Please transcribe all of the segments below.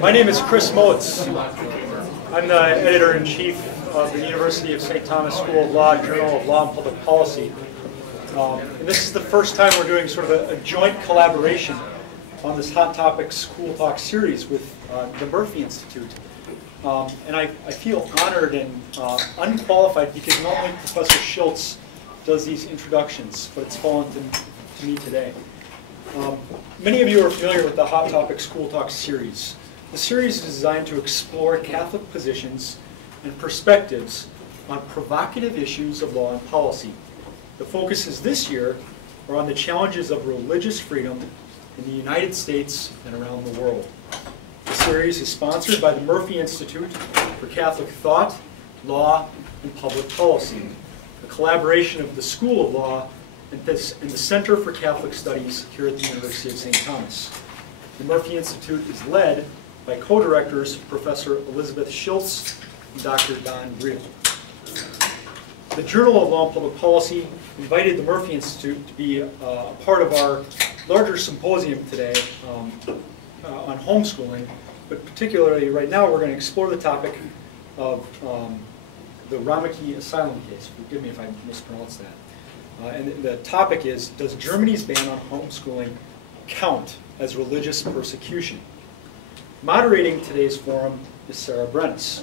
My name is Chris Moetz. I'm the editor-in-chief of the University of St. Thomas School of Law, Journal of Law and Public Policy. And this is the first time we're doing sort of a joint collaboration on this Hot Topics School Talk series with the Murphy Institute. And I feel honored and unqualified because normally Professor Schultz does these introductions, but it's fallen to me today. Many of you are familiar with the Hot Topics School Talk series. The series is designed to explore Catholic positions and perspectives on provocative issues of law and policy. The focuses this year are on the challenges of religious freedom in the United States and around the world. The series is sponsored by the Murphy Institute for Catholic Thought, Law, and Public Policy, a collaboration of the School of Law and the Center for Catholic Studies here at the University of St. Thomas. The Murphy Institute is led by co-directors Professor Elizabeth Schultz and Dr. Don Briel. The Journal of Law and Public Policy invited the Murphy Institute to be a part of our larger symposium today on homeschooling, but particularly right now we're going to explore the topic of the Romeike asylum case. Forgive me if I mispronounce that. And the topic is, does Germany's ban on homeschooling count as religious persecution? Moderating today's forum is Sarah Brennis.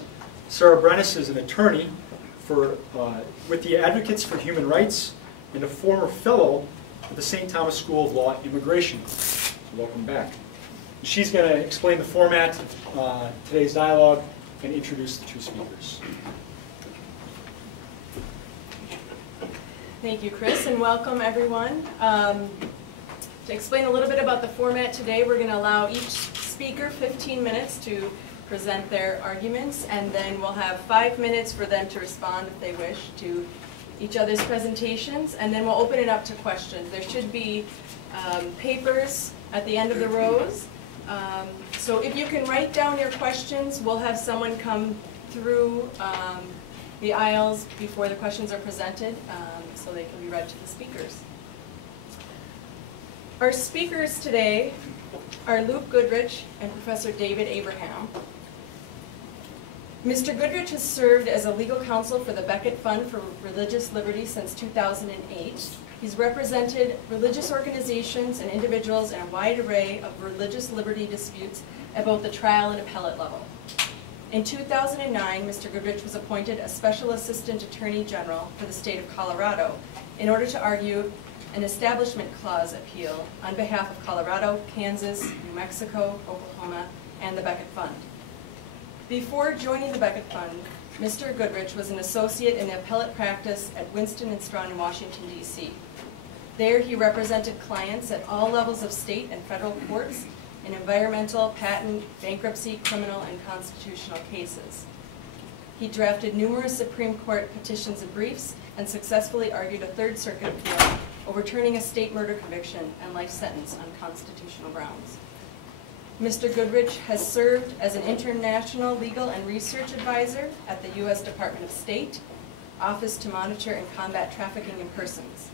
Sarah Brennis is an attorney with the Advocates for Human Rights and a former fellow at the St. Thomas School of Law Immigration. So welcome back. She's going to explain the format of today's dialogue and introduce the two speakers. Thank you, Chris, and welcome everyone. To explain a little bit about the format today, we're going to allow each speaker 15 minutes to present their arguments, and then we'll have 5 minutes for them to respond if they wish to each other's presentations, and then we'll open it up to questions. There should be papers at the end of the rows. So if you can write down your questions, we'll have someone come through the aisles before the questions are presented, so they can be read to the speakers. Our speakers today are Luke Goodrich and Professor David Abraham. Mr. Goodrich has served as a legal counsel for the Becket Fund for Religious Liberty since 2008. He's represented religious organizations and individuals in a wide array of religious liberty disputes at both the trial and appellate level. In 2009, Mr. Goodrich was appointed a Special Assistant Attorney General for the state of Colorado in order to argue an Establishment Clause appeal on behalf of Colorado, Kansas, New Mexico, Oklahoma, and the Becket Fund. Before joining the Becket Fund, Mr. Goodrich was an associate in the appellate practice at Winston & Strawn in Washington, D.C. There he represented clients at all levels of state and federal courts in environmental, patent, bankruptcy, criminal, and constitutional cases. He drafted numerous Supreme Court petitions and briefs and successfully argued a Third Circuit appeal overturning a state murder conviction and life sentence on constitutional grounds. Mr. Goodrich has served as an international legal and research advisor at the U.S. Department of State, Office to Monitor and Combat Trafficking in Persons.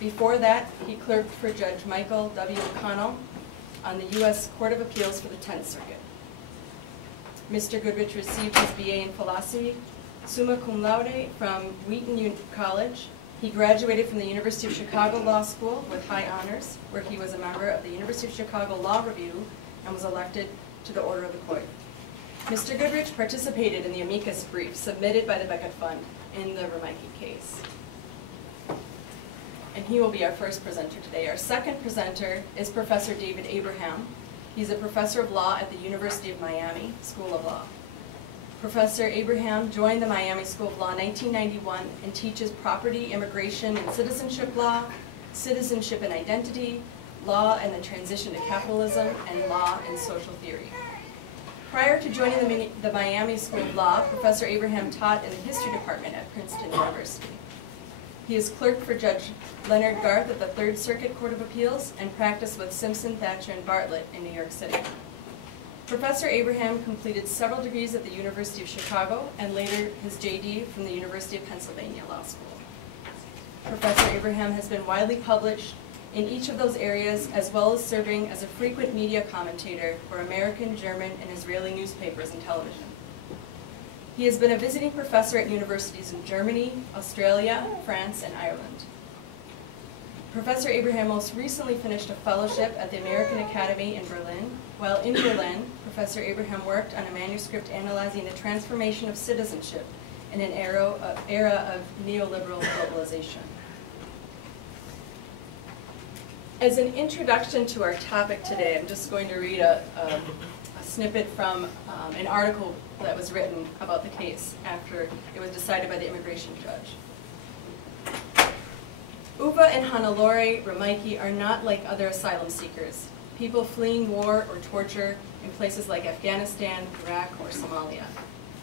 Before that, he clerked for Judge Michael W. O'Connell on the U.S. Court of Appeals for the 10th Circuit. Mr. Goodrich received his BA in philosophy, summa cum laude, from Wheaton College. He graduated from the University of Chicago Law School with high honors, where he was a member of the University of Chicago Law Review and was elected to the Order of the Court. Mr. Goodrich participated in the amicus brief submitted by the Becket Fund in the Romeike case. And he will be our first presenter today. Our second presenter is Professor David Abraham. He's a professor of law at the University of Miami School of Law. Professor Abraham joined the Miami School of Law in 1991 and teaches property, immigration, and citizenship law, citizenship and identity, law and the transition to capitalism, and law and social theory. Prior to joining the Miami School of Law, Professor Abraham taught in the history department at Princeton University. He is clerk for Judge Leonard Garth at the Third Circuit Court of Appeals and practiced with Simpson, Thatcher, and Bartlett in New York City. Professor Abraham completed several degrees at the University of Chicago and later his JD from the University of Pennsylvania Law School. Professor Abraham has been widely published in each of those areas, as well as serving as a frequent media commentator for American, German, and Israeli newspapers and television. He has been a visiting professor at universities in Germany, Australia, France, and Ireland. Professor Abraham most recently finished a fellowship at the American Academy in Berlin. While in Berlin, Professor Abraham worked on a manuscript analyzing the transformation of citizenship in an era of neoliberal globalization. As an introduction to our topic today, I'm just going to read a snippet from an article that was written about the case after it was decided by the immigration judge. Uwe and Hannelore Romeike are not like other asylum seekers, people fleeing war or torture in places like Afghanistan, Iraq, or Somalia.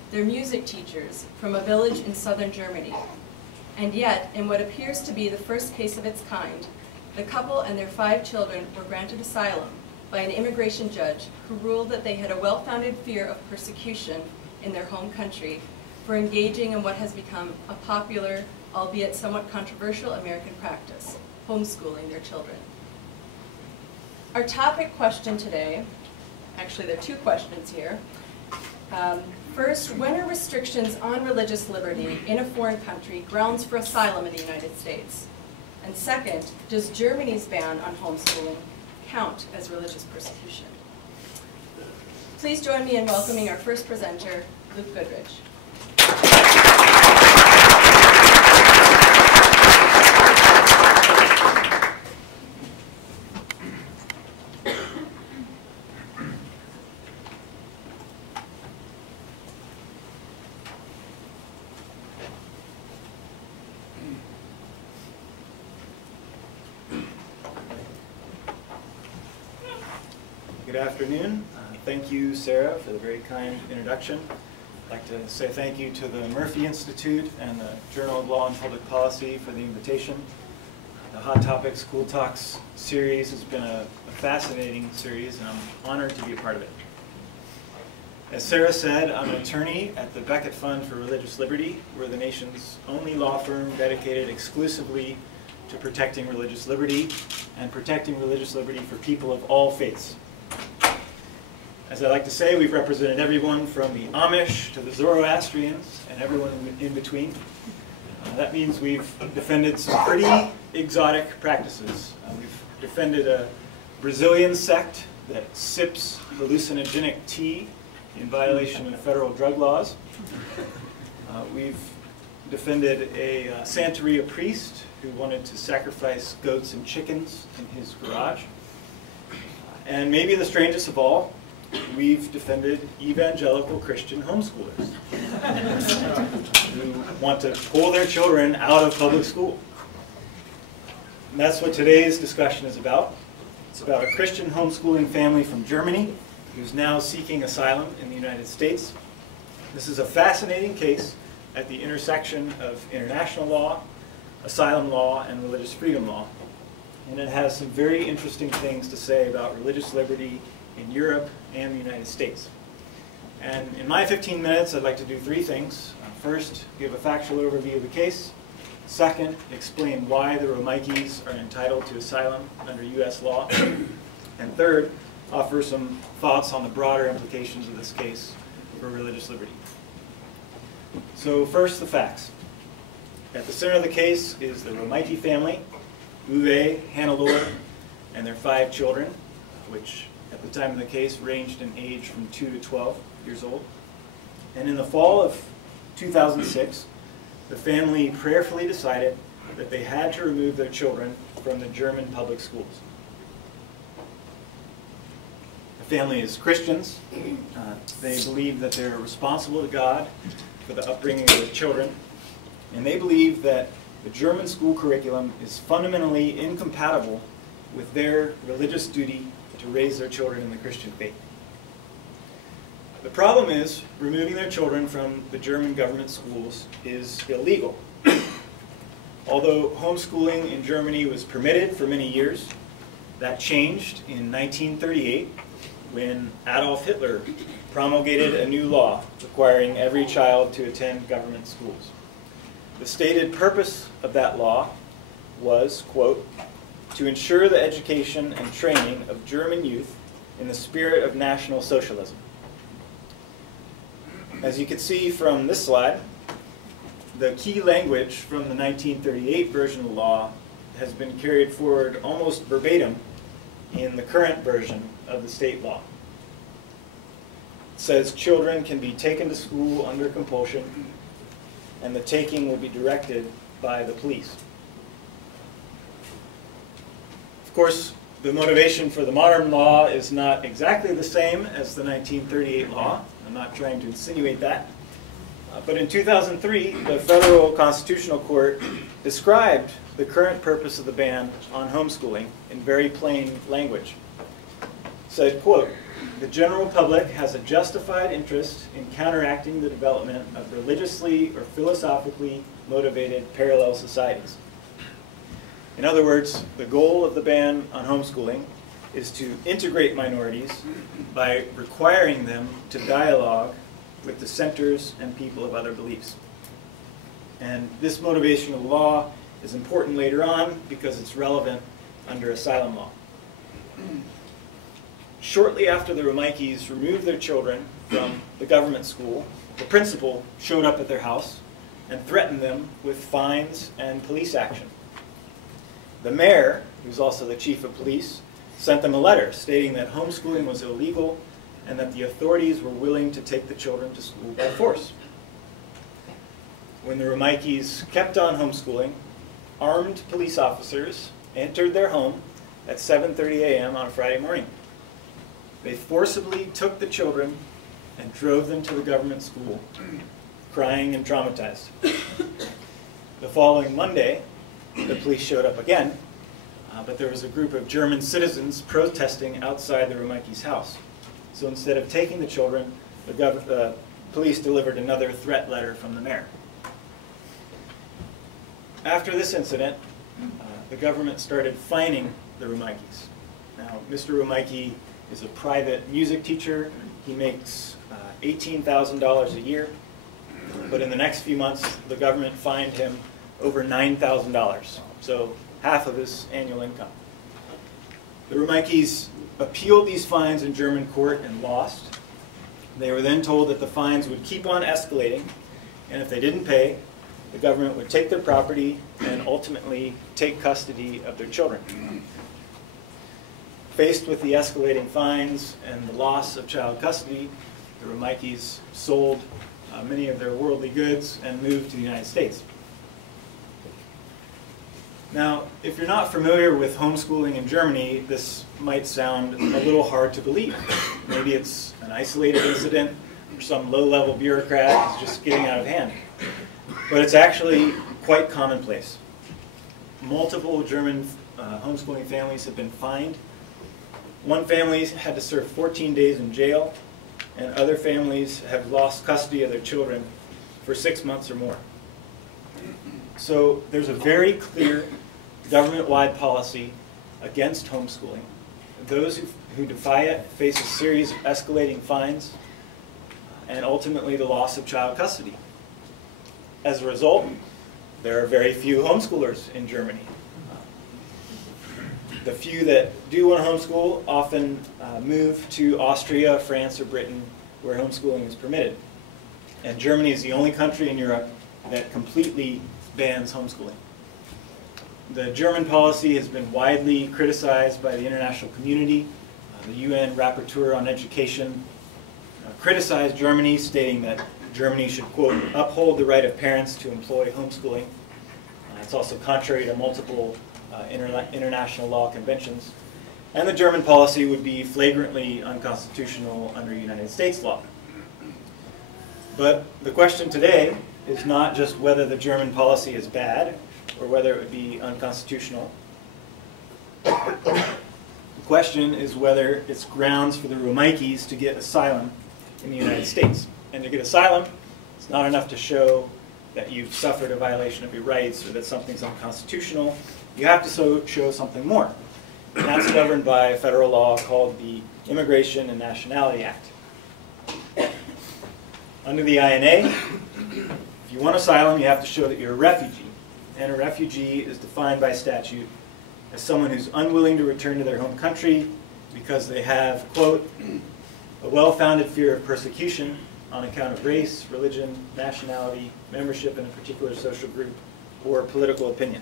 They're music teachers from a village in southern Germany. And yet, in what appears to be the first case of its kind, the couple and their 5 children were granted asylum by an immigration judge who ruled that they had a well-founded fear of persecution in their home country for engaging in what has become a popular, albeit somewhat controversial American practice, homeschooling their children. Our topic question today, actually there are 2 questions here. First, when are restrictions on religious liberty in a foreign country grounds for asylum in the United States? And second, does Germany's ban on homeschooling count as religious persecution? Please join me in welcoming our first presenter, Luke Goodrich. Good afternoon. Thank you, Sarah, for the very kind introduction. I'd like to say thank you to the Murphy Institute and the Journal of Law and Public Policy for the invitation. The Hot Topics Cool Talks series has been a fascinating series, and I'm honored to be a part of it. As Sarah said, I'm an attorney at the Becket Fund for Religious Liberty. We're the nation's only law firm dedicated exclusively to protecting religious liberty and protecting religious liberty for people of all faiths. As I like to say, we've represented everyone from the Amish to the Zoroastrians and everyone in between. That means we've defended some pretty exotic practices. We've defended a Brazilian sect that sips hallucinogenic tea in violation of federal drug laws. We've defended a Santeria priest who wanted to sacrifice goats and chickens in his garage. And maybe the strangest of all, we've defended evangelical Christian homeschoolers who want to pull their children out of public school. And that's what today's discussion is about. It's about a Christian homeschooling family from Germany who's now seeking asylum in the United States. This is a fascinating case at the intersection of international law, asylum law, and religious freedom law. And it has some very interesting things to say about religious liberty in Europe and the United States. And in my 15 minutes, I'd like to do 3 things. First, give a factual overview of the case. Second, explain why the Romeikes are entitled to asylum under U.S. law. And third, offer some thoughts on the broader implications of this case for religious liberty. So first, the facts. At the center of the case is the Romeike family, Uwe, Hannelore, and their 5 children, which at the time of the case ranged in age from 2 to 12 years old. And in the fall of 2006, the family prayerfully decided that they had to remove their children from the German public schools. The family is Christians. They believe that they're responsible to God for the upbringing of their children. And they believe that the German school curriculum is fundamentally incompatible with their religious duty to raise their children in the Christian faith. The problem is, removing their children from the German government schools is illegal. Although homeschooling in Germany was permitted for many years, that changed in 1938 when Adolf Hitler promulgated a new law requiring every child to attend government schools. The stated purpose of that law was, quote, to ensure the education and training of German youth in the spirit of National Socialism. As you can see from this slide, the key language from the 1938 version of the law has been carried forward almost verbatim in the current version of the state law. It says children can be taken to school under compulsion, and the taking will be directed by the police. Of course, the motivation for the modern law is not exactly the same as the 1938 law. I'm not trying to insinuate that. But in 2003, the Federal Constitutional Court described the current purpose of the ban on homeschooling in very plain language. It said, quote, "The general public has a justified interest in counteracting the development of religiously or philosophically motivated parallel societies." In other words, the goal of the ban on homeschooling is to integrate minorities by requiring them to dialogue with dissenters and people of other beliefs. And this motivation of law is important later on because it's relevant under asylum law. Shortly after the Romeikes removed their children from the government school, the principal showed up at their house and threatened them with fines and police action. The mayor, who's also the chief of police, sent them a letter stating that homeschooling was illegal and that the authorities were willing to take the children to school by force. When the Romeikes kept on homeschooling, armed police officers entered their home at 7:30 a.m. on a Friday morning. They forcibly took the children and drove them to the government school, crying and traumatized. The following Monday, the police showed up again, but there was a group of German citizens protesting outside the Romeikes' house. So instead of taking the children, the police delivered another threat letter from the mayor. After this incident, the government started fining the Romeikes. Now, Mr. Romeike is a private music teacher. He makes $18,000 a year. But in the next few months, the government fined him over $9,000, so half of his annual income. The Romeikes appealed these fines in German court and lost. They were then told that the fines would keep on escalating, and if they didn't pay, the government would take their property and ultimately take custody of their children. Faced with the escalating fines and the loss of child custody, the Romeikes sold many of their worldly goods and moved to the United States. Now, if you're not familiar with homeschooling in Germany, this might sound a little hard to believe. Maybe it's an isolated incident or some low-level bureaucrat is just getting out of hand. But it's actually quite commonplace. Multiple German homeschooling families have been fined. One family had to serve 14 days in jail, and other families have lost custody of their children for 6 months or more. So there's a very clear government-wide policy against homeschooling. Those who defy it face a series of escalating fines and ultimately the loss of child custody. As a result, there are very few homeschoolers in Germany. The few that do want to homeschool often move to Austria, France, or Britain, where homeschooling is permitted. And Germany is the only country in Europe that completely bans homeschooling. The German policy has been widely criticized by the international community. The UN Rapporteur on Education criticized Germany, stating that Germany should, quote, uphold the right of parents to employ homeschooling. It's also contrary to multiple international law conventions. And the German policy would be flagrantly unconstitutional under United States law. But the question today is not just whether the German policy is bad or whether it would be unconstitutional. The question is whether it's grounds for the Romeikes to get asylum in the United States. And to get asylum, it's not enough to show that you've suffered a violation of your rights or that something's unconstitutional. You have to show something more. And that's governed by a federal law called the Immigration and Nationality Act. Under the INA, if you want asylum, you have to show that you're a refugee. And a refugee is defined by statute as someone who's unwilling to return to their home country because they have, quote, a well-founded fear of persecution on account of race, religion, nationality, membership in a particular social group, or political opinion.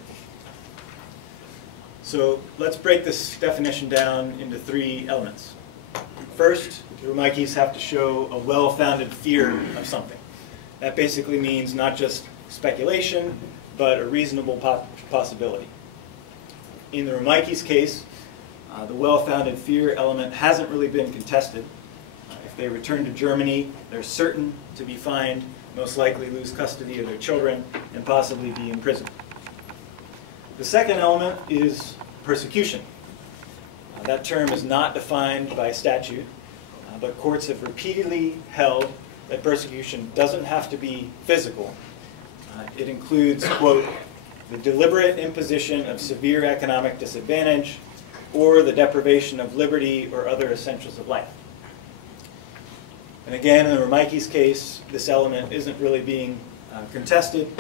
So let's break this definition down into three elements. First, the Romeikes have to show a well-founded fear of something. That basically means not just speculation, but a reasonable possibility. In the Romeikes' case, the well-founded fear element hasn't really been contested. If they return to Germany, they're certain to be fined, most likely lose custody of their children, and possibly be imprisoned. The second element is persecution. That term is not defined by statute, but courts have repeatedly held that persecution doesn't have to be physical. It includes, quote, the deliberate imposition of severe economic disadvantage or the deprivation of liberty or other essentials of life. And again, in the Romeikes' case, this element isn't really being contested.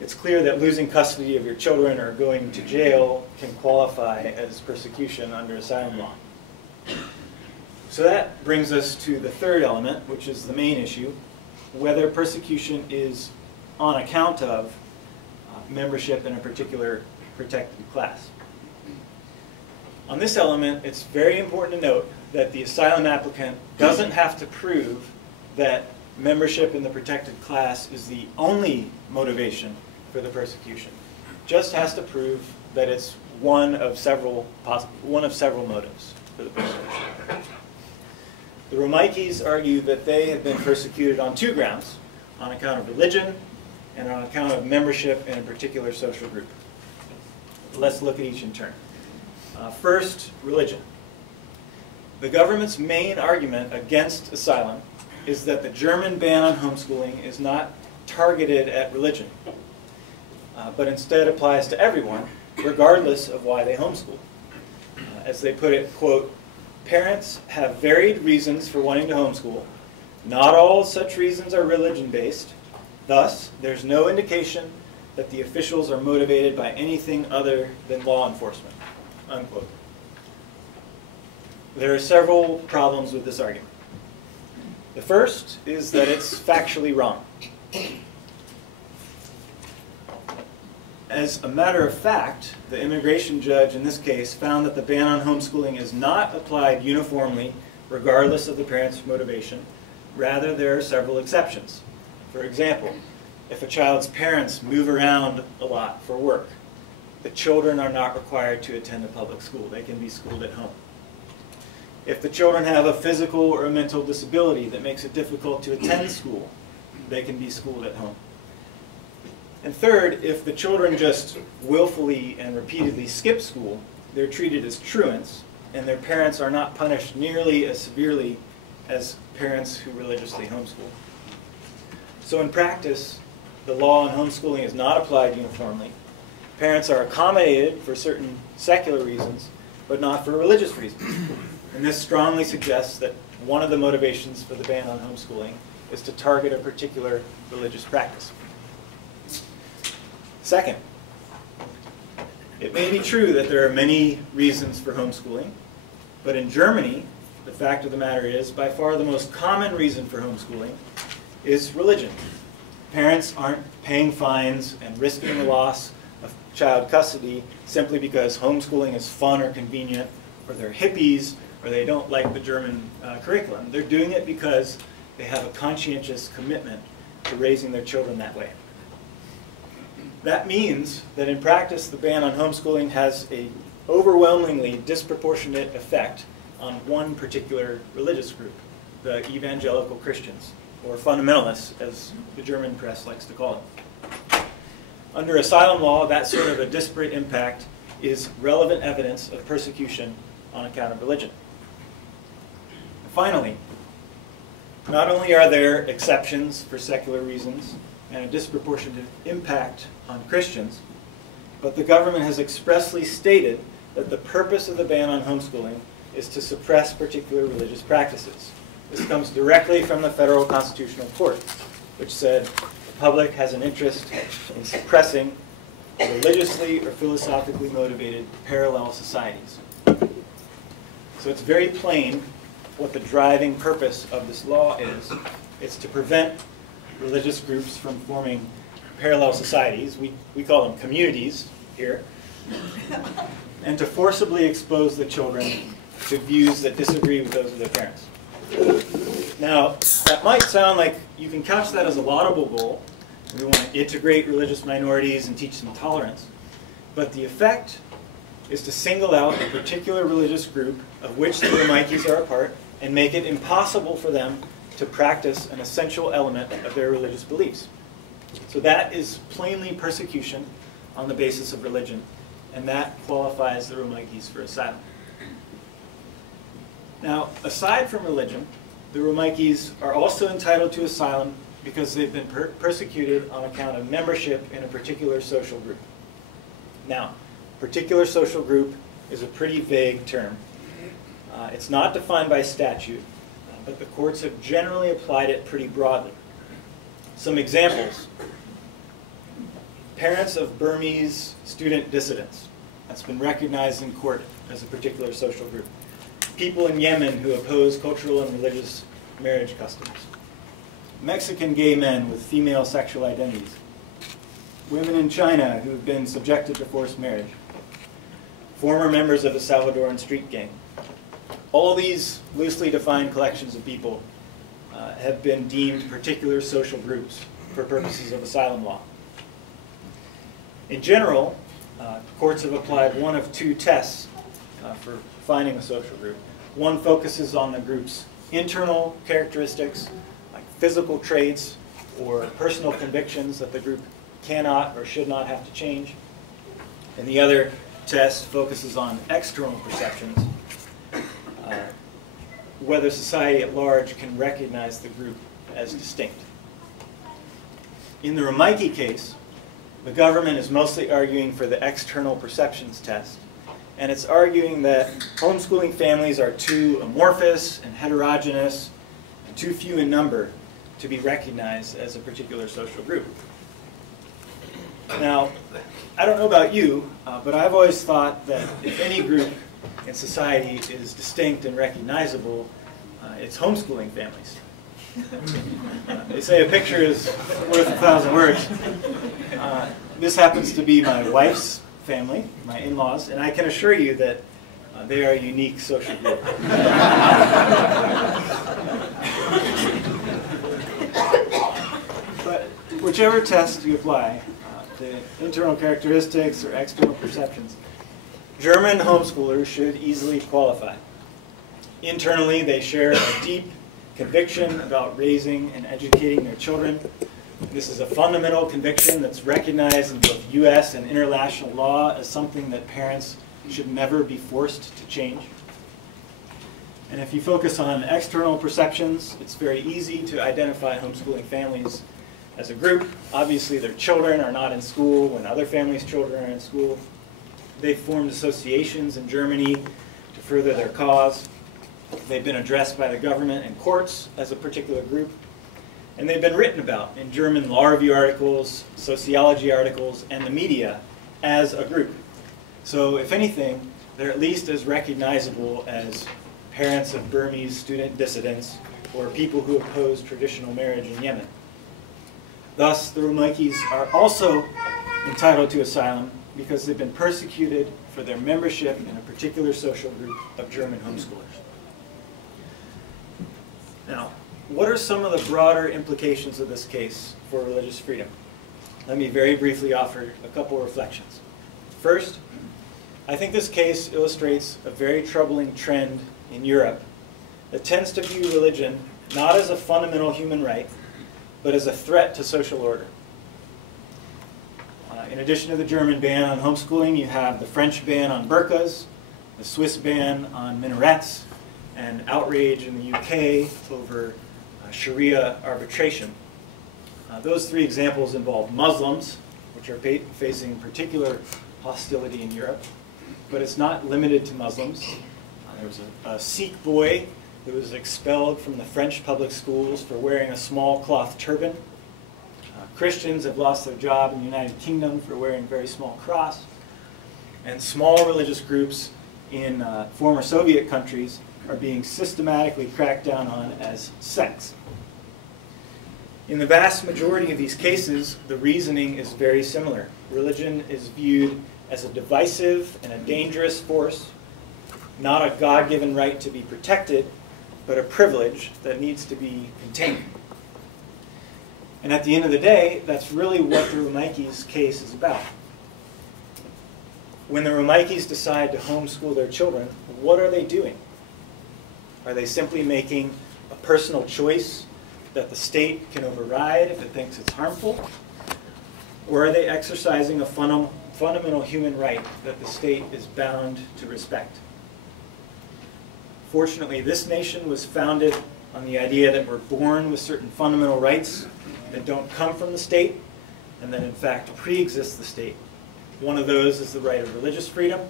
It's clear that losing custody of your children or going to jail can qualify as persecution under asylum law. So that brings us to the third element, which is the main issue, whether persecution is on account of membership in a particular protected class. On this element, it's very important to note that the asylum applicant doesn't have to prove that membership in the protected class is the only motivation for the persecution. Just has to prove that it's one of several motives for the persecution. The Romeikes argue that they have been persecuted on two grounds, on account of religion and on account of membership in a particular social group. Let's look at each in turn. First, religion. The government's main argument against asylum is that the German ban on homeschooling is not targeted at religion, but instead applies to everyone, regardless of why they homeschool. As they put it, quote, parents have varied reasons for wanting to homeschool. Not all such reasons are religion-based. Thus, there's no indication that the officials are motivated by anything other than law enforcement, unquote. There are several problems with this argument. The first is that it's factually wrong. As a matter of fact, the immigration judge in this case found that the ban on homeschooling is not applied uniformly regardless of the parent's motivation. Rather, there are several exceptions. For example, if a child's parents move around a lot for work, the children are not required to attend a public school. They can be schooled at home. If the children have a physical or a mental disability that makes it difficult to attend school, they can be schooled at home. And third, if the children just willfully and repeatedly skip school, they're treated as truants, and their parents are not punished nearly as severely as parents who religiously homeschool. So in practice, the law on homeschooling is not applied uniformly. Parents are accommodated for certain secular reasons, but not for religious reasons. And this strongly suggests that one of the motivations for the ban on homeschooling is to target a particular religious practice. Second, it may be true that there are many reasons for homeschooling, but in Germany, the fact of the matter is, by far the most common reason for homeschooling is religion. Parents aren't paying fines and risking the loss of child custody simply because homeschooling is fun or convenient, or they're hippies, or they don't like the German curriculum. They're doing it because they have a conscientious commitment to raising their children that way. That means that in practice, the ban on homeschooling has an overwhelmingly disproportionate effect on one particular religious group, the evangelical Christians, or fundamentalists, as the German press likes to call them. Under asylum law, that sort of a disparate impact is relevant evidence of persecution on account of religion. Finally, not only are there exceptions for secular reasons and a disproportionate impact on Christians, but the government has expressly stated that the purpose of the ban on homeschooling is to suppress particular religious practices. This comes directly from the Federal Constitutional Court, which said the public has an interest in suppressing religiously or philosophically motivated parallel societies. So it's very plain what the driving purpose of this law is. It's to prevent religious groups from forming parallel societies. We call them communities here. And to forcibly expose the children to views that disagree with those of their parents. Now, that might sound like you can couch that as a laudable goal. We want to integrate religious minorities and teach them tolerance. But the effect is to single out a particular religious group of which the Romeikes are a part and make it impossible for them to practice an essential element of their religious beliefs. So that is plainly persecution on the basis of religion, and that qualifies the Romeikes for asylum. Now, aside from religion, the Romeikes are also entitled to asylum because they've been persecuted on account of membership in a particular social group. Now, particular social group is a pretty vague term. It's not defined by statute, but the courts have generally applied it pretty broadly. Some examples. Parents of Burmese student dissidents. That's been recognized in court as a particular social group. People in Yemen who oppose cultural and religious marriage customs. Mexican gay men with female sexual identities. Women in China who have been subjected to forced marriage. Former members of the Salvadoran street gang. All these loosely defined collections of people have been deemed particular social groups for purposes of asylum law. In general, courts have applied one of two tests for finding a social group. One focuses on the group's internal characteristics, like physical traits or personal convictions that the group cannot or should not have to change. And the other test focuses on external perceptions, whether society at large can recognize the group as distinct. In the Romeike case, the government is mostly arguing for the external perceptions test, and it's arguing that homeschooling families are too amorphous and heterogeneous and too few in number to be recognized as a particular social group. Now, I don't know about you, but I've always thought that if any group in society is distinct and recognizable, it's homeschooling families. They say a picture is worth 1,000 words. This happens to be my wife's family, my in-laws, and I can assure you that they are a unique social group. But whichever test you apply, the internal characteristics or external perceptions, German homeschoolers should easily qualify. Internally, they share a deep conviction about raising and educating their children. This is a fundamental conviction that's recognized in both U.S. and international law as something that parents should never be forced to change. And if you focus on external perceptions, it's very easy to identify homeschooling families as a group. Obviously, their children are not in school when other families' children are in school. They've formed associations in Germany to further their cause. They've been addressed by the government and courts as a particular group. And they've been written about in German law review articles, sociology articles, and the media as a group. So if anything, they're at least as recognizable as parents of Burmese student dissidents or people who oppose traditional marriage in Yemen. Thus, the Romeikes are also entitled to asylum because they've been persecuted for their membership in a particular social group of German homeschoolers. Now, what are some of the broader implications of this case for religious freedom? Let me very briefly offer a couple of reflections. First, I think this case illustrates a very troubling trend in Europe that tends to view religion not as a fundamental human right, but as a threat to social order. In addition to the German ban on homeschooling, you have the French ban on burqas, the Swiss ban on minarets, and outrage in the UK over Sharia arbitration. Those three examples involve Muslims, which are facing particular hostility in Europe, but it's not limited to Muslims. There was a Sikh boy who was expelled from the French public schools for wearing a small cloth turban. Christians have lost their job in the United Kingdom for wearing a very small cross. And small religious groups in former Soviet countries are being systematically cracked down on as sects. In the vast majority of these cases, the reasoning is very similar. Religion is viewed as a divisive and a dangerous force, not a God-given right to be protected, but a privilege that needs to be contained. And at the end of the day, that's really what the Romeikes case is about. When the Romeikes decide to homeschool their children, what are they doing? Are they simply making a personal choice that the state can override if it thinks it's harmful? Or are they exercising a fundamental human right that the state is bound to respect? Fortunately, this nation was founded on the idea that we're born with certain fundamental rights that don't come from the state and that in fact pre-exist the state. One of those is the right of religious freedom,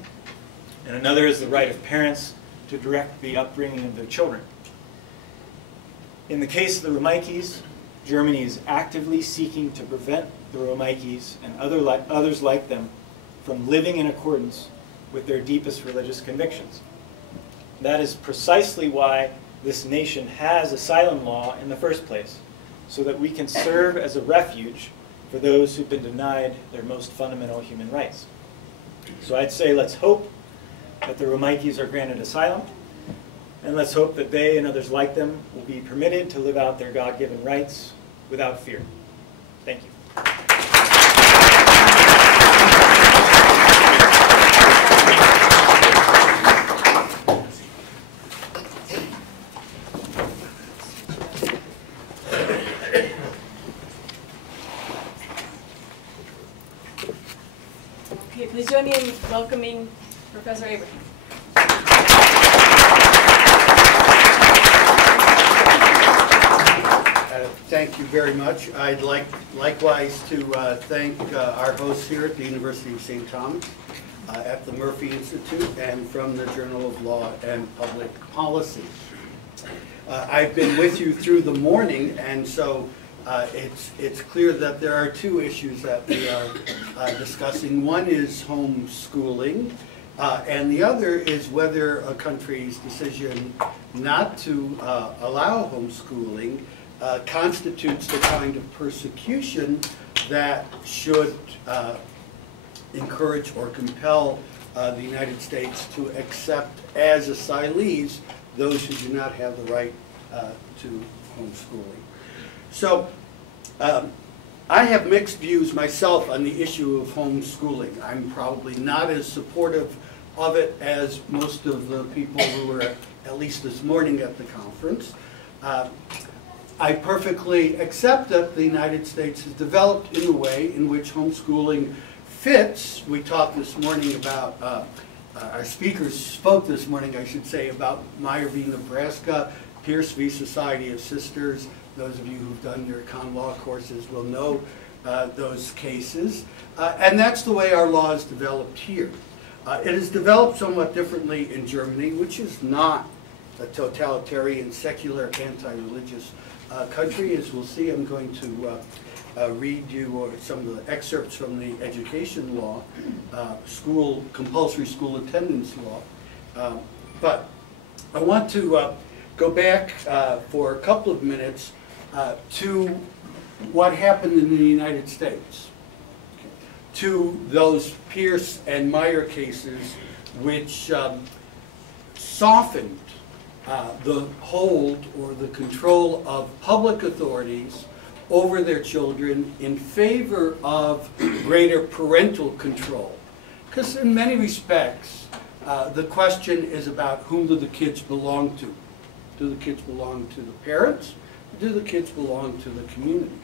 and another is the right of parents to direct the upbringing of their children. In the case of the Romeikes, Germany is actively seeking to prevent the Romeikes and others like them from living in accordance with their deepest religious convictions. That is precisely why this nation has asylum law in the first place, so that we can serve as a refuge for those who've been denied their most fundamental human rights. So I'd say let's hope that the Romeikes are granted asylum, and let's hope that they and others like them will be permitted to live out their God-given rights without fear. Thank you. Okay, please join me in welcoming Professor Abraham. Thank you very much. I'd like likewise to thank our hosts here at the University of St. Thomas, at the Murphy Institute, and from the Journal of Law and Public Policy. I've been with you through the morning, and so it's clear that there are two issues that we are discussing. One is homeschooling, and the other is whether a country's decision not to allow homeschooling constitutes the kind of persecution that should encourage or compel the United States to accept as asylees those who do not have the right to homeschooling. So I have mixed views myself on the issue of homeschooling. I'm probably not as supportive of it as most of the people who were at least this morning at the conference. I perfectly accept that the United States has developed in the way in which homeschooling fits. We talked this morning about, our speakers spoke this morning, I should say, about Meyer v. Nebraska, Pierce v. Society of Sisters. Those of you who've done your con law courses will know those cases. And that's the way our law is developed here. It is developed somewhat differently in Germany, which is not a totalitarian, secular, anti-religious country. As we'll see, I'm going to read you some of the excerpts from the education law, compulsory school attendance law. But I want to go back for a couple of minutes to what happened in the United States, to those Pierce and Meyer cases which softened the hold or the control of public authorities over their children in favor of greater parental control. Because in many respects, the question is about whom do the kids belong to? Do the kids belong to the parents? Or do the kids belong to the community?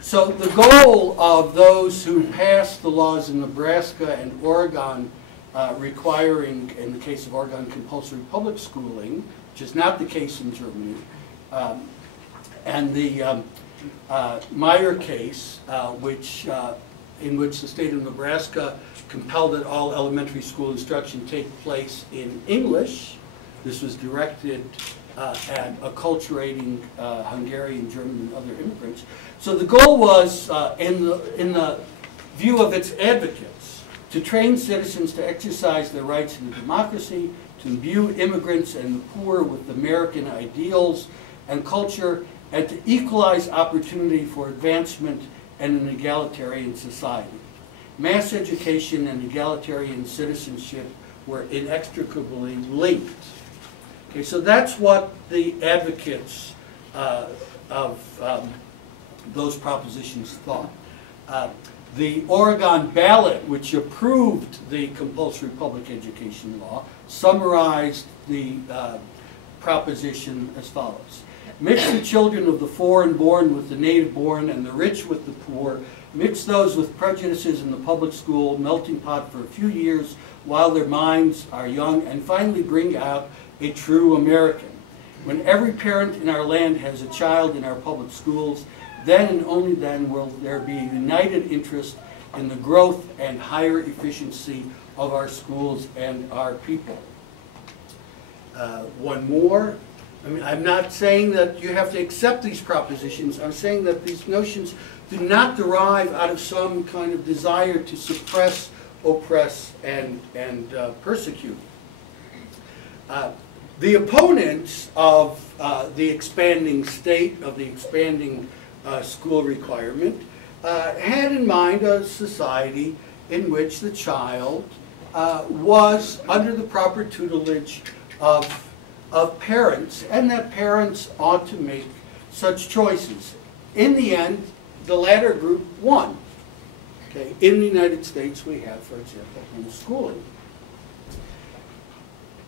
So the goal of those who passed the laws in Nebraska and Oregon requiring, in the case of Oregon, compulsory public schooling, which is not the case in Germany, and the Meyer case, in which the state of Nebraska compelled that all elementary school instruction take place in English. This was directed and acculturating Hungarian, German, and other immigrants. So the goal was, in the view of its advocates, to train citizens to exercise their rights in a democracy, to imbue immigrants and the poor with American ideals and culture, and to equalize opportunity for advancement and an egalitarian society. Mass education and egalitarian citizenship were inextricably linked. Okay, so that's what the advocates of those propositions thought. The Oregon ballot, which approved the compulsory public education law, summarized the proposition as follows. Mix the children of the foreign-born with the native-born and the rich with the poor. Mix those with prejudices in the public school melting pot for a few years while their minds are young, and finally bring out a true American. When every parent in our land has a child in our public schools, then and only then will there be a united interest in the growth and higher efficiency of our schools and our people. One more. I mean, I'm not saying that you have to accept these propositions. I'm saying that these notions do not derive out of some kind of desire to suppress, oppress, and persecute. The opponents of the expanding state, of the expanding school requirement, had in mind a society in which the child was under the proper tutelage of parents, and that parents ought to make such choices. In the end, the latter group won. Okay. In the United States, we have, for example, homeschooling.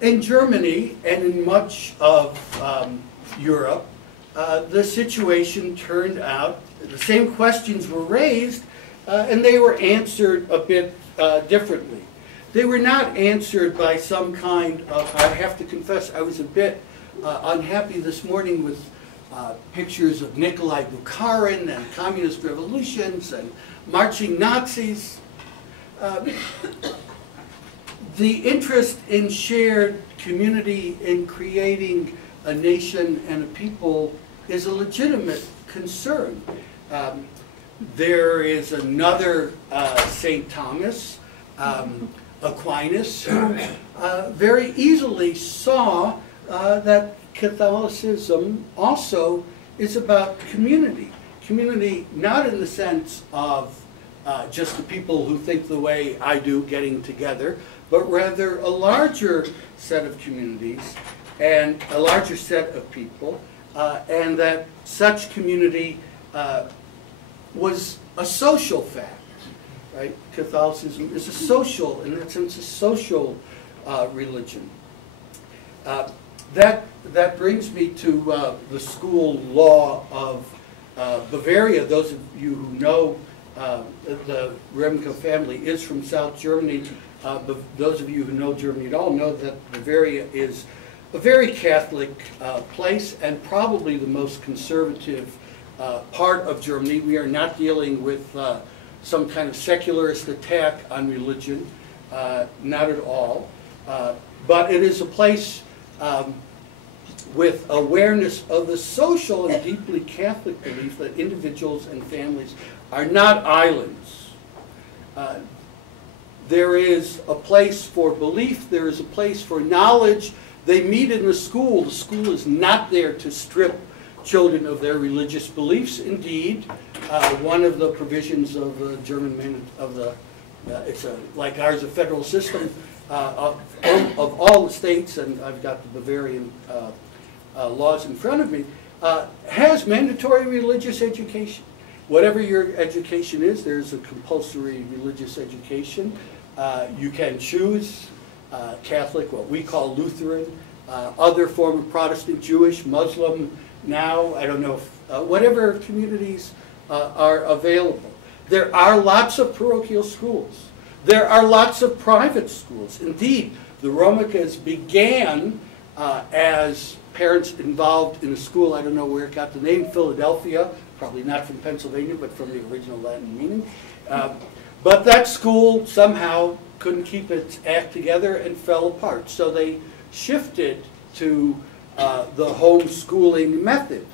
In Germany and in much of Europe, the situation turned out, the same questions were raised, and they were answered a bit differently. They were not answered by some kind of, I have to confess, I was a bit unhappy this morning with pictures of Nikolai Bukharin and communist revolutions and marching Nazis. The interest in shared community, in creating a nation and a people, is a legitimate concern. There is another St. Thomas, Aquinas, who very easily saw that Catholicism also is about community. Community not in the sense of just the people who think the way I do getting together, but rather a larger set of communities and a larger set of people, and that such community was a social fact. Right? Catholicism is a social, in that sense, a social religion. That brings me to the school law of Bavaria. Those of you who know the Romeike family is from South Germany. Those of you who know Germany at all know that Bavaria is a very Catholic place and probably the most conservative part of Germany. We are not dealing with some kind of secularist attack on religion, not at all. But it is a place with awareness of the social and deeply Catholic belief that individuals and families are not islands. There is a place for belief, there is a place for knowledge. They meet in the school. The school is not there to strip children of their religious beliefs. Indeed, one of the provisions of the German, it's like ours, a federal system of all the states, and I've got the Bavarian laws in front of me, has mandatory religious education. Whatever your education is, there's a compulsory religious education. You can choose Catholic, what we call Lutheran, other form of Protestant, Jewish, Muslim, now, I don't know, if, whatever communities are available. There are lots of parochial schools. There are lots of private schools. Indeed, the Romeikes began as parents involved in a school, I don't know where it got the name, Philadelphia, probably not from Pennsylvania, but from the original Latin meaning. But that school somehow couldn't keep its act together and fell apart. So they shifted to the homeschooling method?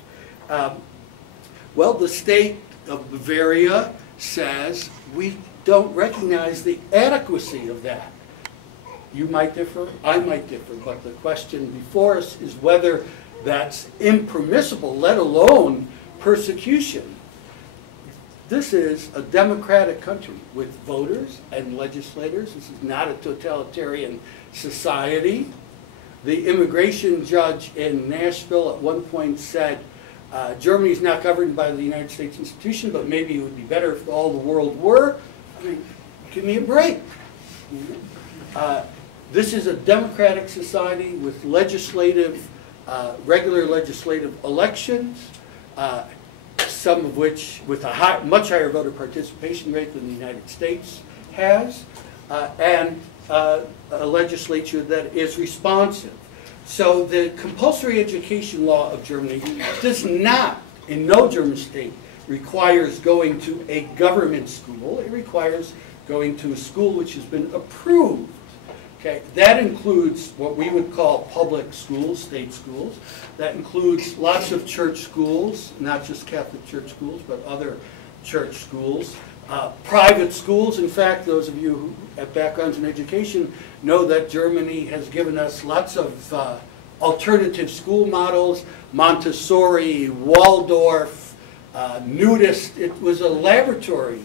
Well, the state of Bavaria says we don't recognize the adequacy of that. You might differ, I might differ, but the question before us is whether that's impermissible, let alone persecution. This is a democratic country with voters and legislators. This is not a totalitarian society. The immigration judge in Nashville at one point said, Germany is not governed by the United States institution, but maybe it would be better if all the world were. I mean, give me a break. This is a democratic society with legislative, regular legislative elections, some of which with a much higher voter participation rate than the United States has, and a legislature that is responsive. So the compulsory education law of Germany does not, in no German state, requires going to a government school. It requires going to a school which has been approved. Okay, that includes what we would call public schools, state schools. That includes lots of church schools, not just Catholic church schools, but other church schools. Private schools, in fact, those of you who have backgrounds in education know that Germany has given us lots of alternative school models, Montessori, Waldorf, nudist. It was a laboratory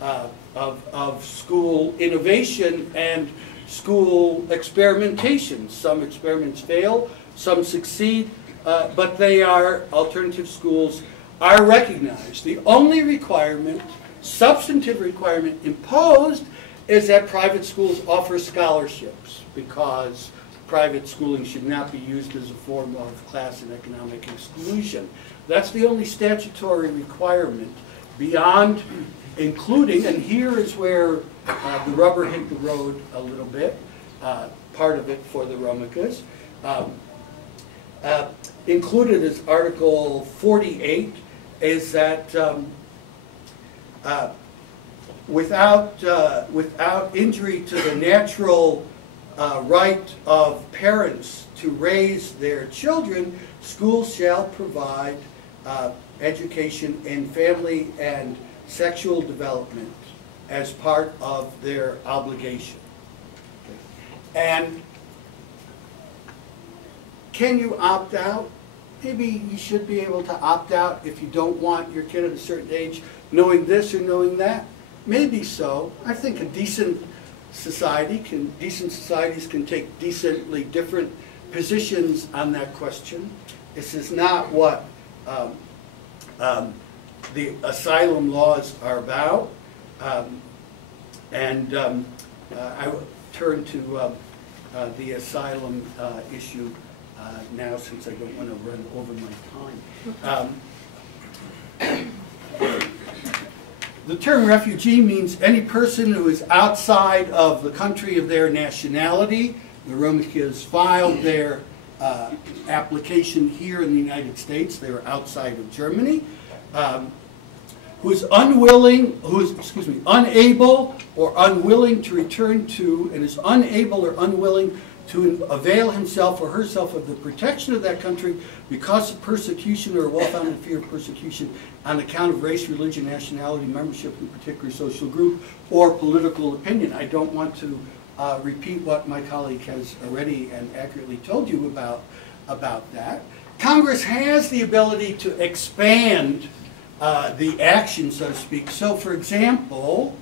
of school innovation and school experimentation. Some experiments fail, some succeed, but they are, alternative schools are recognized. The only requirement, substantive requirement imposed, is that private schools offer scholarships, because private schooling should not be used as a form of class and economic exclusion. That's the only statutory requirement beyond including, and here is where the rubber hit the road a little bit, part of it for the Romeikes. Included is Article 48, is that without injury to the natural right of parents to raise their children, schools shall provide education in family and sexual development as part of their obligation. And can you opt out? Maybe you should be able to opt out if you don't want your kid at a certain age knowing this or knowing that. Maybe so. I think a decent societies can take decently different positions on that question. This is not what the asylum laws are about. I will turn to the asylum issue now, since I don't want to run over my time. The term refugee means any person who is outside of the country of their nationality. The Romeikes filed their application here in the United States. They were outside of Germany. Who is unable or unwilling to return to, and is unable or unwilling to avail himself or herself of the protection of that country because of persecution or a well-founded fear of persecution on account of race, religion, nationality, membership in a particular social group, or political opinion. I don't want to repeat what my colleague has already and accurately told you about that. Congress has the ability to expand the action, so to speak. So, for example,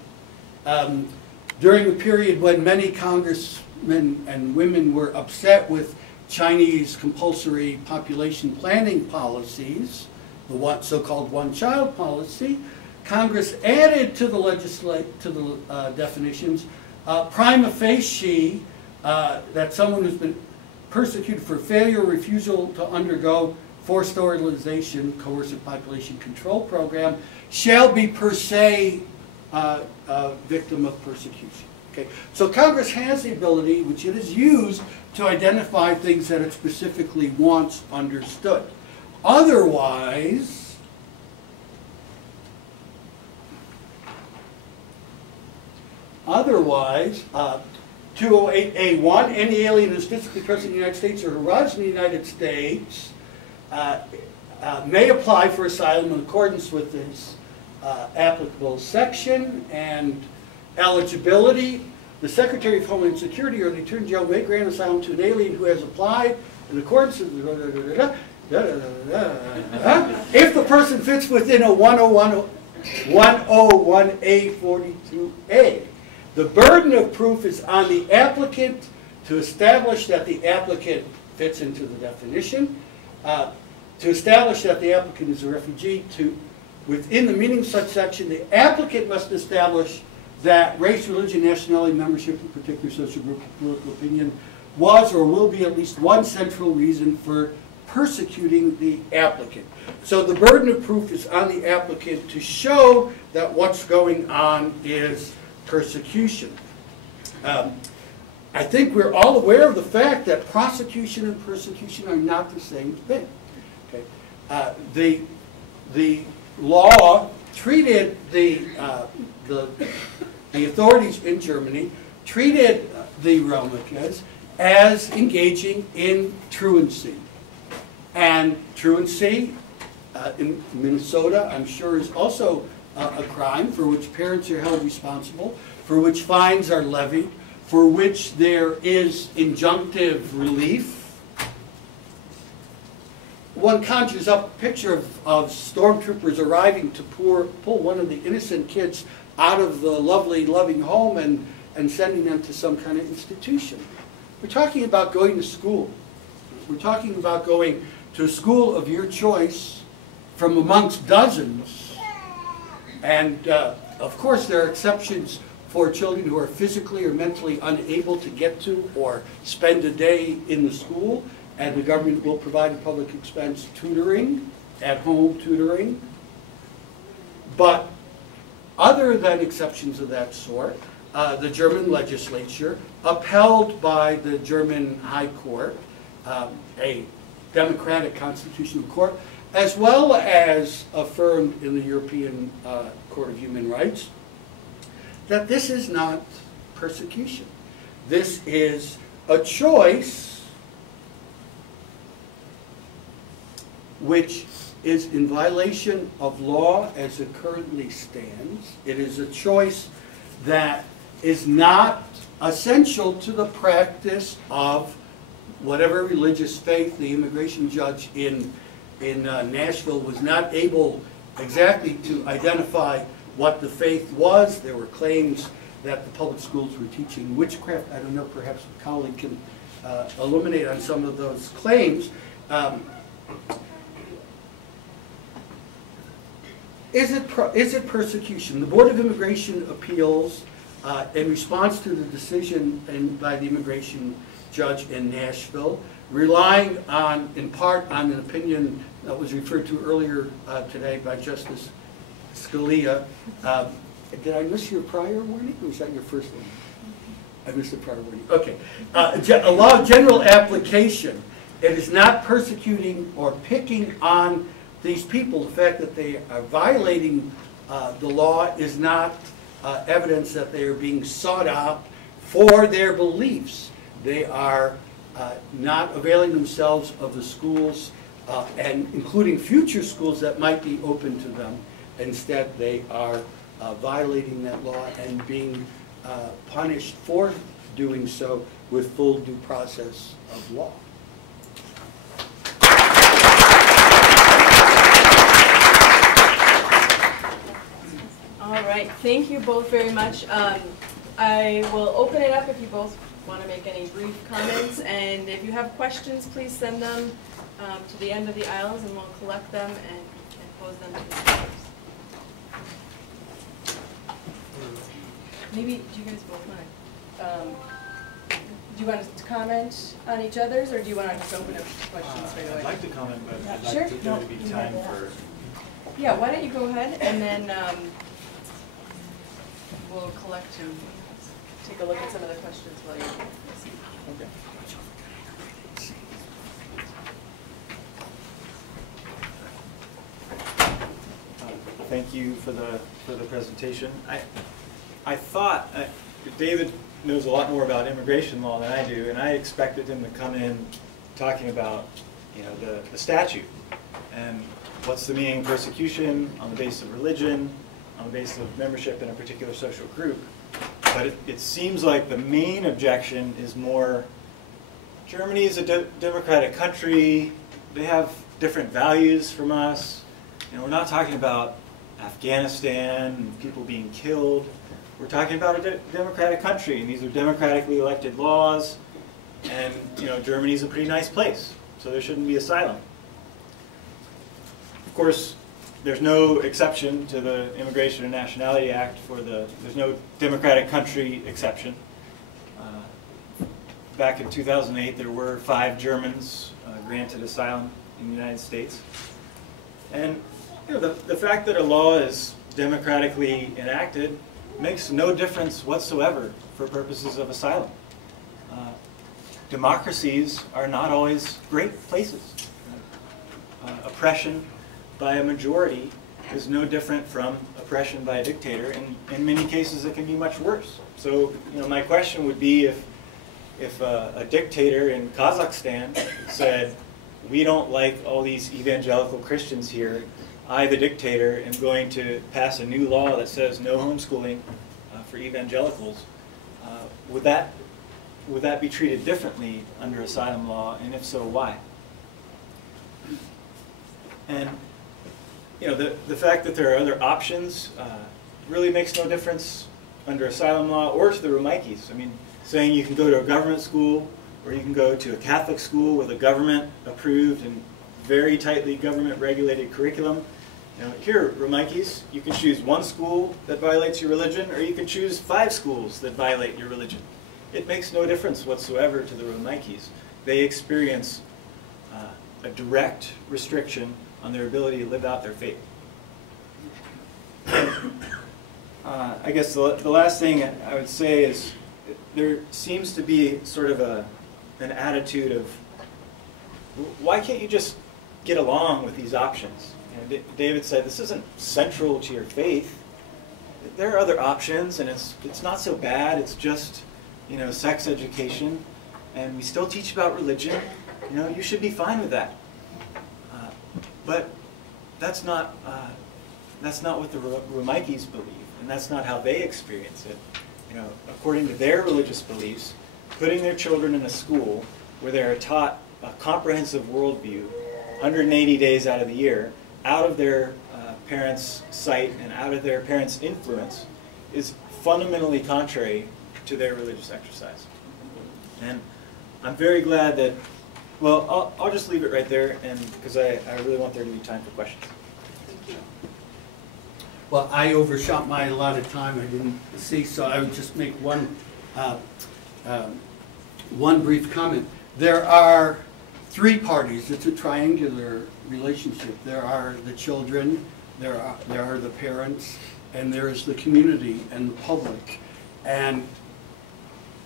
during the period when many congressmen and women were upset with Chinese compulsory population planning policies, the so-called one-child policy, Congress added to the definitions prima facie that someone who's been persecuted for failure or refusal to undergo forced sterilization, coercive population control program, shall be per se a victim of persecution. Okay? So Congress has the ability, which it has used, to identify things that it specifically wants understood. Otherwise, 208A1, any alien who is physically present in the United States or who arrives in the United States may apply for asylum in accordance with this applicable section and eligibility. The Secretary of Homeland Security or the Attorney General may grant asylum to an alien who has applied in accordance with if the person fits within a 101A42A. The burden of proof is on the applicant to establish that the applicant fits into the definition, to establish that the applicant is a refugee. Within the meaning of such section, the applicant must establish that race, religion, nationality, membership in a particular social group, political opinion was or will be at least one central reason for persecuting the applicant. So the burden of proof is on the applicant to show that what's going on is persecution. I think we're all aware of the fact that prosecution and persecution are not the same thing. Okay? The law treated the authorities in Germany treated the Romeikes as engaging in truancy. And truancy in Minnesota, I'm sure, is also a crime for which parents are held responsible, for which fines are levied, for which there is injunctive relief. One conjures up a picture of stormtroopers arriving to pull one of the innocent kids out of the lovely, loving home and sending them to some kind of institution. We're talking about going to school. We're talking about going to a school of your choice from amongst dozens. And of course there are exceptions for children who are physically or mentally unable to get to or spend a day in the school, and the government will provide a public expense tutoring, at-home tutoring. But other than exceptions of that sort, the German legislature, upheld by the German High Court, a democratic constitutional court, as well as affirmed in the European Court of Human Rights, that this is not persecution. This is a choice which is in violation of law as it currently stands. It is a choice that is not essential to the practice of whatever religious faith. The immigration judge in Nashville was not able exactly to identify what the faith was. There were claims that the public schools were teaching witchcraft. I don't know, perhaps a colleague can illuminate on some of those claims. Is it persecution? The Board of Immigration Appeals, in response to the decision by the immigration judge in Nashville, relying in part on an opinion that was referred to earlier today by Justice Scalia. Did I miss your prior warning, or was that your first one? I missed the prior warning. Okay. A law of general application. It is not persecuting or picking on these people. The fact that they are violating the law is not evidence that they are being sought out for their beliefs. They are not availing themselves of the schools, and including future schools that might be open to them. Instead, they are violating that law and being punished for doing so with full due process of law. All right, thank you both very much. I will open it up if you both want to make any brief comments, and if you have questions, please send them to the end of the aisles, and we'll collect them and pose them to the speakers. Maybe, do you guys both want to, do you want us to comment on each other's, or do you want to just open up questions straight away? I'd like to comment, but I'd like Sure. there to be time for... Yeah, why don't you go ahead, and then we'll collect and take a look at some of the questions while you're listening. Okay. Thank you for the presentation. I thought David knows a lot more about immigration law than I do, and I expected him to come in talking about, the statute and what's the meaning of persecution on the basis of religion, on the basis of membership in a particular social group. But it seems like the main objection is more, Germany is a democratic country, they have different values from us. We're not talking about Afghanistan and people being killed. We're talking about a democratic country, and these are democratically elected laws, and Germany's a pretty nice place, so there shouldn't be asylum. Of course, there's no exception to the Immigration and Nationality Act there's no democratic country exception. Back in 2008, there were 5 Germans granted asylum in the United States. And the fact that a law is democratically enacted makes no difference whatsoever for purposes of asylum. Democracies are not always great places. Oppression by a majority is no different from oppression by a dictator, and in many cases it can be much worse. So, my question would be if a dictator in Kazakhstan said, we don't like all these evangelical Christians here, I, the dictator, am going to pass a new law that says no homeschooling for evangelicals, would that be treated differently under asylum law, and if so, why? And the fact that there are other options really makes no difference under asylum law or to the Romeikes. I mean, saying you can go to a government school or you can go to a Catholic school with a government-approved and very tightly government-regulated curriculum. Here, Romeikes, you can choose one school that violates your religion, or you can choose 5 schools that violate your religion. It makes no difference whatsoever to the Romeikes. They experience a direct restriction on their ability to live out their faith. I guess the last thing I would say is there seems to be sort of an attitude of, why can't you just get along with these options? David said, this isn't central to your faith. There are other options, and it's not so bad. It's just, sex education, and we still teach about religion. You should be fine with that. But that's not what the Romeikes believe, and that's not how they experience it. According to their religious beliefs, putting their children in a school where they are taught a comprehensive worldview 180 days out of the year, out of their parents' sight and out of their parents' influence, is fundamentally contrary to their religious exercise. And I'm very glad that, well, I'll just leave it right there, and because I really want there to be time for questions. Thank you. Well, I overshot my allotted time. I didn't see, so I would just make one brief comment. There are 3 parties. It's a triangular relationship. There are the children, there are the parents, and there is the community and the public. And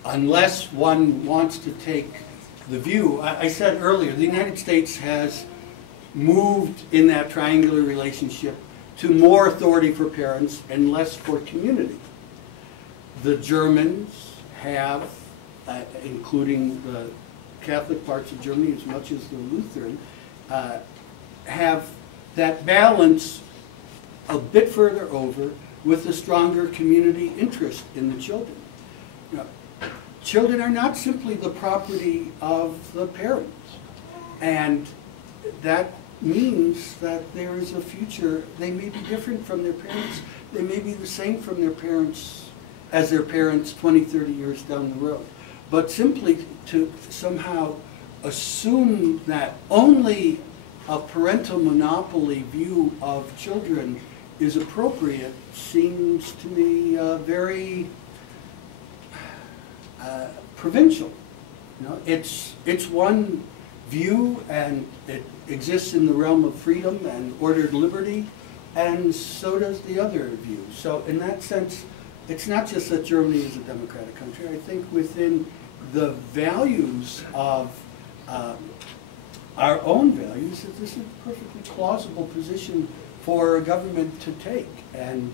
unless one wants to take the view, I said earlier, the United States has moved in that triangular relationship to more authority for parents and less for community. The Germans have, including the Catholic parts of Germany as much as the Lutheran, have that balance a bit further over with a stronger community interest in the children. Children are not simply the property of the parents, and that means that there is a future. They may be different from their parents. They may be the same from their parents as their parents 20, 30 years down the road. But simply to somehow assume that only a parental monopoly view of children is appropriate seems to me very provincial. It's one view, and it exists in the realm of freedom and ordered liberty, and so does the other view. So in that sense, it's not just that Germany is a democratic country. I think within the values of our own values, that this is a perfectly plausible position for a government to take, and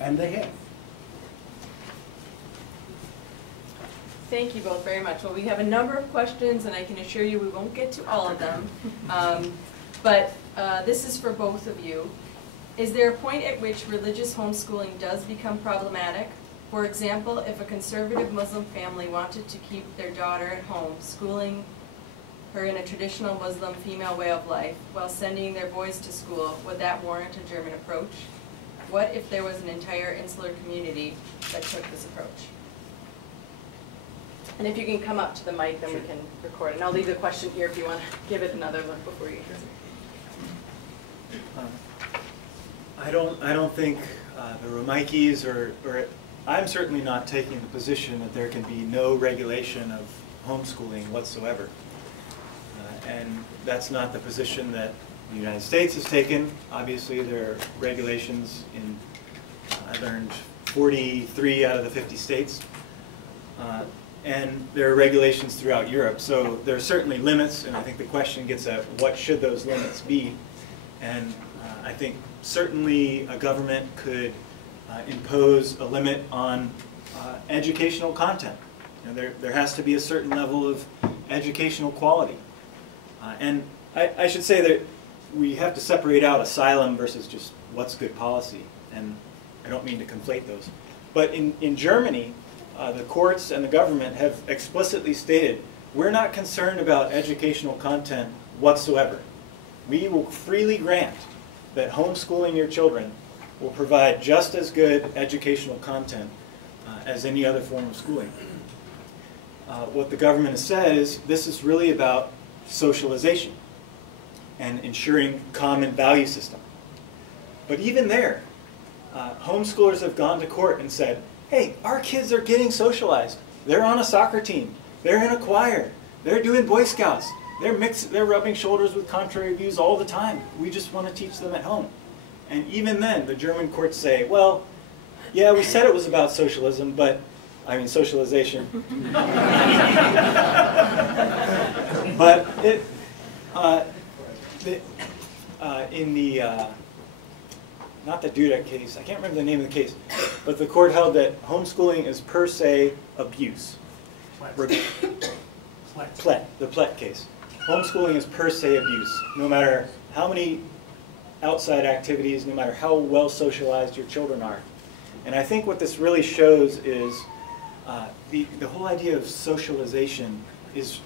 they have. Thank you both very much. Well, we have a number of questions, and I can assure you we won't get to all of them. But this is for both of you. Is there a point at which religious homeschooling does become problematic? For example, if a conservative Muslim family wanted to keep their daughter at home, schooling her in a traditional Muslim female way of life, while sending their boys to school, would that warrant a German approach? What if there was an entire insular community that took this approach? And if you can come up to the mic, then we can record. And I'll leave the question here if you want to give it another look before you answer. I don't think the Romeikes or I'm certainly not taking the position that there can be no regulation of homeschooling whatsoever. And that's not the position that the United States has taken. Obviously, there are regulations in, I learned, 43 out of the 50 states. And there are regulations throughout Europe. So there are certainly limits, and I think the question gets at what should those limits be. And I think certainly a government could impose a limit on educational content. You know, there has to be a certain level of educational quality. And I should say that we have to separate out asylum versus just what's good policy. And I don't mean to conflate those. But in Germany, the courts and the government have explicitly stated, we're not concerned about educational content whatsoever. We will freely grant that homeschooling your children will provide just as good educational content as any other form of schooling. What the government has said is this is really about socialization and ensuring common value system. But even there, homeschoolers have gone to court and said, hey, our kids are getting socialized. They're on a soccer team. They're in a choir. They're doing Boy Scouts. They're rubbing shoulders with contrary views all the time. We just want to teach them at home. And even then, the German courts say, well, yeah, we said it was about socialism, but, I mean socialization. But in the, not the Dudek case, I can't remember the name of the case, but the court held that homeschooling is per se abuse. The Plett case. Homeschooling is per se abuse, no matter how many outside activities, no matter how well socialized your children are. And I think what this really shows is the whole idea of socialization is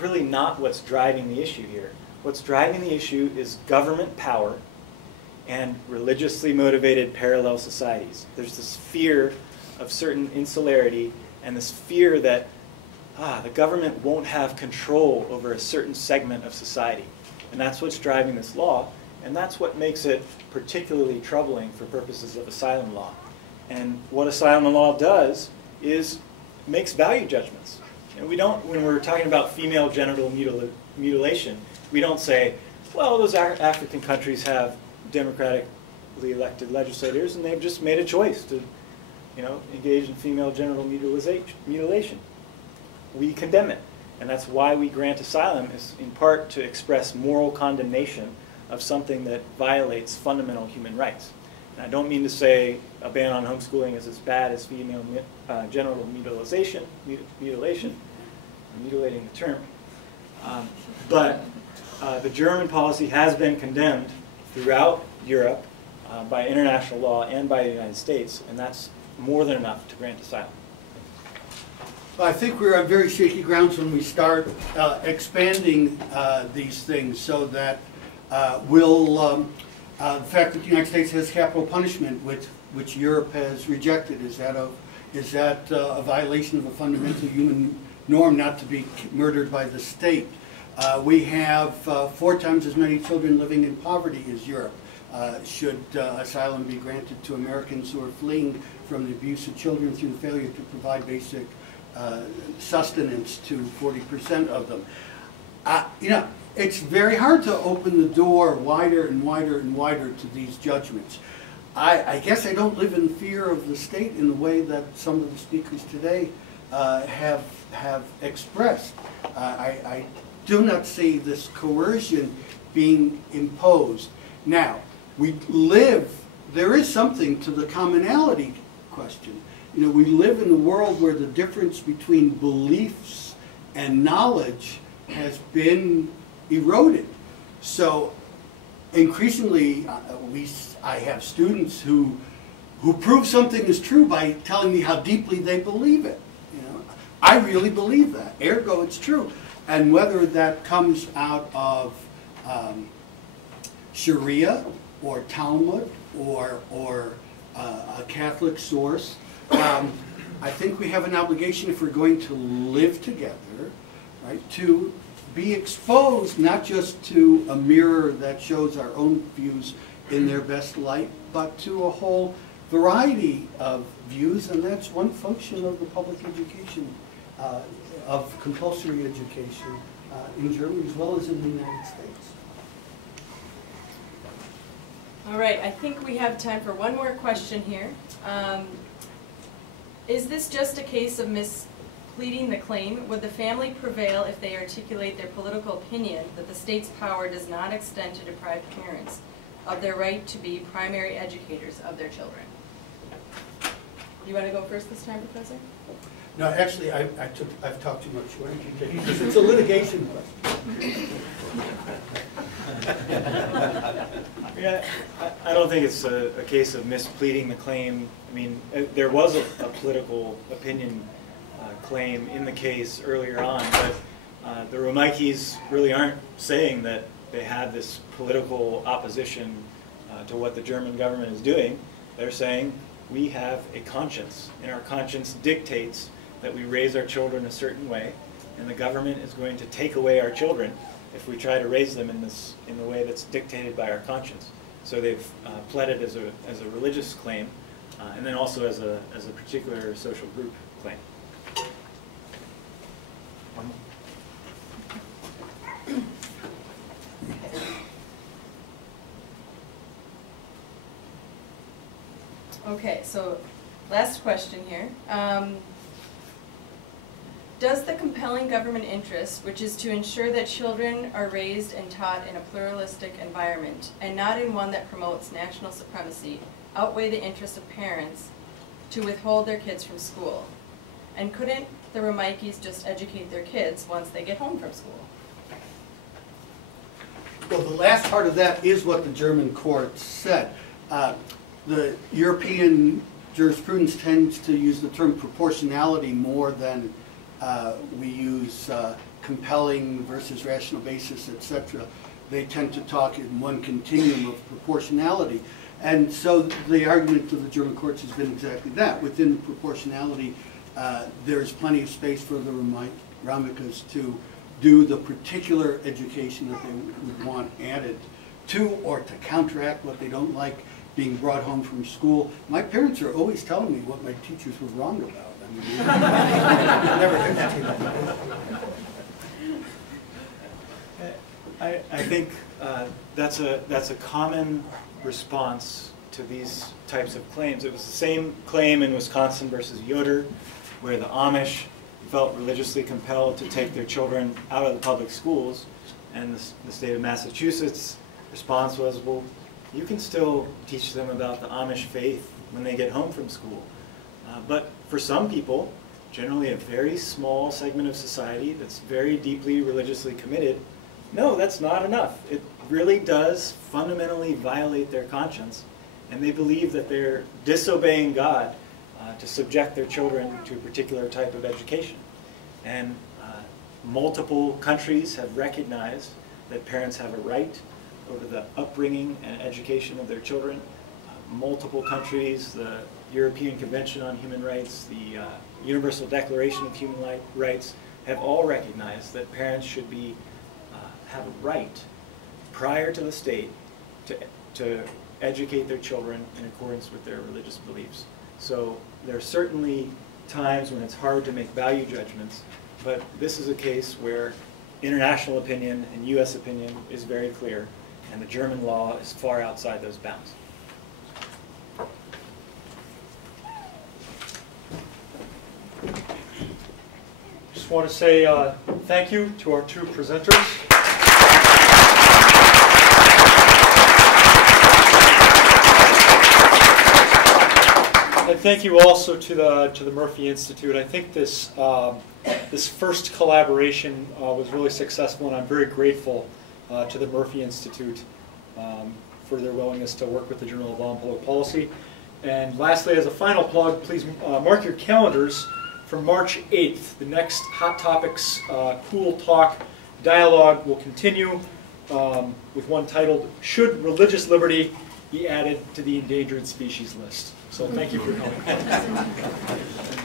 really not what's driving the issue here. What's driving the issue is government power and religiously motivated parallel societies. There's this fear of certain insularity and this fear that the government won't have control over a certain segment of society. And that's what's driving this law, and that's what makes it particularly troubling for purposes of asylum law. And what asylum law does is makes value judgments. And we don't, when we're talking about female genital mutilation, we don't say, well, those African countries have democratically elected legislators and they've just made a choice to, engage in female genital mutilation. We condemn it. And that's why we grant asylum, is in part to express moral condemnation of something that violates fundamental human rights. And I don't mean to say a ban on homeschooling is as bad as female genital mutilation, mutilating the term. But the German policy has been condemned throughout Europe by international law and by the United States, and that's more than enough to grant asylum. Well, I think we're on very shaky grounds when we start expanding these things, so that the fact that the United States has capital punishment, which Europe has rejected, is that a violation of a fundamental human norm not to be murdered by the state? We have 4 times as many children living in poverty as Europe. Should asylum be granted to Americans who are fleeing from the abuse of children through the failure to provide basic sustenance to 40% of them? It's very hard to open the door wider and wider and wider to these judgments. I guess I don't live in fear of the state in the way that some of the speakers today have expressed. I do not see this coercion being imposed. Now, there is something to the commonality question. You know, we live in a world where the difference between beliefs and knowledge has been eroded. So increasingly, I have students who prove something is true by telling me how deeply they believe it. You know, I really believe that. Ergo, it's true. And whether that comes out of Sharia or Talmud or a Catholic source, I think we have an obligation, if we're going to live together, right, to be exposed not just to a mirror that shows our own views in their best light, but to a whole variety of views, and that's one function of the public education, of compulsory education in Germany as well as in the United States. All right, I think we have time for one more question here. Is this just a case of mispleading the claim? Would the family prevail if they articulate their political opinion that the state's power does not extend to deprive parents of their right to be primary educators of their children? You want to go first this time, Professor? No, actually, I've talked too much. Why don't you take it? Because it's a litigation question. Yeah, I don't think it's a case of mispleading the claim. I mean, there was a political opinion claim in the case earlier on, but the Romeikes really aren't saying that they have this political opposition to what the German government is doing. They're saying we have a conscience, and our conscience dictates that we raise our children a certain way, and the government is going to take away our children if we try to raise them in the way that's dictated by our conscience. So they've pled it as a religious claim, and then also as a particular social group claim. One more. Okay, so last question here. Does the compelling government interest, which is to ensure that children are raised and taught in a pluralistic environment and not in one that promotes national supremacy, outweigh the interest of parents to withhold their kids from school? And couldn't the Romeikes just educate their kids once they get home from school? Well, the last part of that is what the German court said. The European jurisprudence tends to use the term proportionality more than we use compelling versus rational basis, etc. They tend to talk in one continuum of proportionality. And so the argument of the German courts has been exactly that. Within proportionality, there's plenty of space for the Romeikes to do the particular education that they would want added to, or to counteract what they don't like being brought home from school. My parents are always telling me what my teachers were wrong about. I mean, never hesitate. I think that's a common response to these types of claims. It was the same claim in Wisconsin versus Yoder, where the Amish felt religiously compelled to take their children out of the public schools, and the state of Massachusetts' response was, well, you can still teach them about the Amish faith when they get home from school. But for some people, generally a very small segment of society that's very deeply religiously committed, no, that's not enough. It really does fundamentally violate their conscience, and they believe that they're disobeying God to subject their children to a particular type of education. And multiple countries have recognized that parents have a right over the upbringing and education of their children. Multiple countries, the European Convention on Human Rights, the Universal Declaration of Human Rights, have all recognized that parents should be have a right prior to the state to educate their children in accordance with their religious beliefs. So there are certainly times when it's hard to make value judgments, but this is a case where international opinion and U.S. opinion is very clear, and the German law is far outside those bounds. Just want to say thank you to our two presenters. And thank you also to the Murphy Institute. I think this this first collaboration was really successful, and I'm very grateful to the Murphy Institute for their willingness to work with the Journal of Law and Public Policy. And lastly, as a final plug, please mark your calendars for March 8th. The next Hot Topics Cool Talk dialogue will continue with one titled, "Should Religious Liberty Be Added to the Endangered Species List?" So thank you for coming.